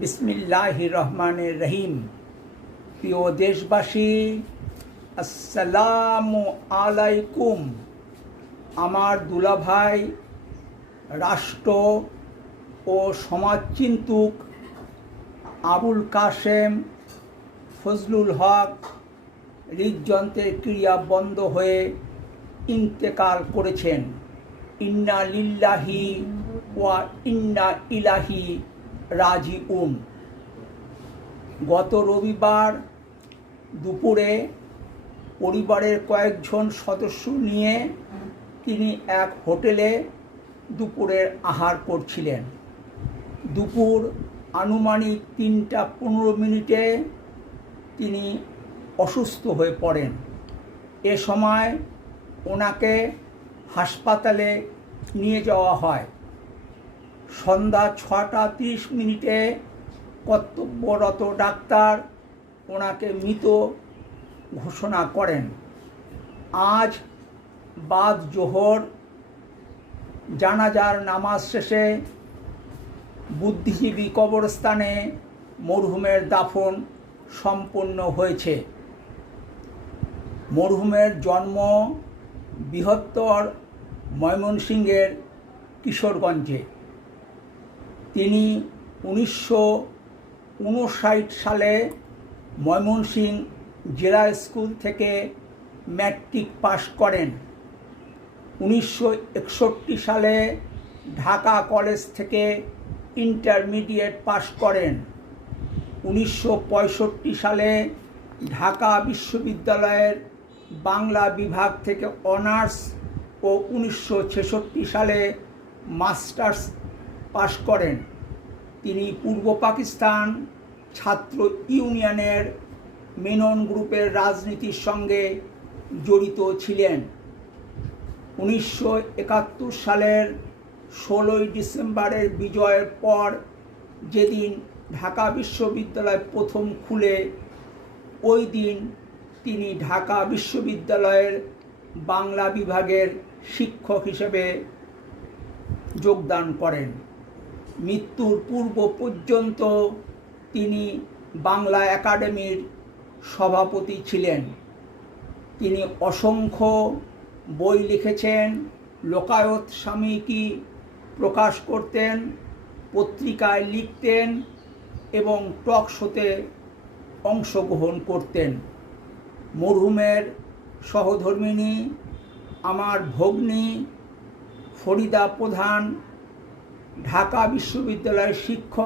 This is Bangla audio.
বিসমিল্লাহির রহমানির রহিম। প্রিয় দেশবাসী, আসসালামু আলাইকুম। আমার দুলাভাই রাষ্ট্র ও সমাজচিন্তক আবুল কাশেম ফজলুল হক হৃদযন্ত্রের ক্রিয়া বন্ধ হয়ে ইন্তেকাল করেছেন। ইন্না লিল্লাহি ওয়া ইন্না ইলাইহি রাজিউন। গত রবিবার দুপুরে পরিবারের কয়েকজন সদস্য নিয়ে তিনি এক হোটেলে দুপুরের আহার করছিলেন। দুপুর আনুমানিক 3:15 তিনি অসুস্থ হয়ে পড়েন। এ সময় ওনাকে হাসপাতালে নিয়ে যাওয়া হয়। সন্ধ্যা 6:30 কর্তব্যরত ডাক্তার ওনাকে মৃত ঘোষণা করেন। আজ বাদ জোহর জানাজার নামাজ শেষে বুদ্ধিজীবী কবরস্থানে মরহুমের দাফন সম্পন্ন হয়েছে। মরহুমের জন্ম বৃহত্তর ময়মনসিংহের কিশোরগঞ্জে। তিনি 1959 সালে ময়মনসিংহ জেলা স্কুল থেকে ম্যাট্রিক পাশ করেন। 1961 সালে ঢাকা কলেজ থেকে ইন্টারমিডিয়েট পাশ করেন। 1965 সালে ঢাকা বিশ্ববিদ্যালয়ের বাংলা বিভাগ থেকে অনার্স ও 1966 সালে মাস্টার্স পাশ করেন। তিনি পূর্ব পাকিস্তান ছাত্র ইউনিয়নের মেনন গ্রুপের রাজনীতির সঙ্গে জড়িত ছিলেন। 1971 সালের 16 ডিসেম্বরের বিজয়ের পর যেদিন ঢাকা বিশ্ববিদ্যালয় প্রথম খুলে, ওই দিন তিনি ঢাকা বিশ্ববিদ্যালয়ের বাংলা বিভাগের শিক্ষক হিসেবে যোগদান করেন। মৃত্যুর পূর্ব পর্যন্ত তিনি বাংলা একাডেমির সভাপতি ছিলেন। তিনি অসংখ্য বই লিখেছেন, লোকায়ত সাময়িকী প্রকাশ করতেন, পত্রিকায় লিখতেন এবং টক শোতে অংশগ্রহণ করতেন। মরহুমের সহধর্মিণী আমার ভগ্নী ফরিদা প্রধান ঢাকা বিশ্ববিদ্যালয়ের শিক্ষক।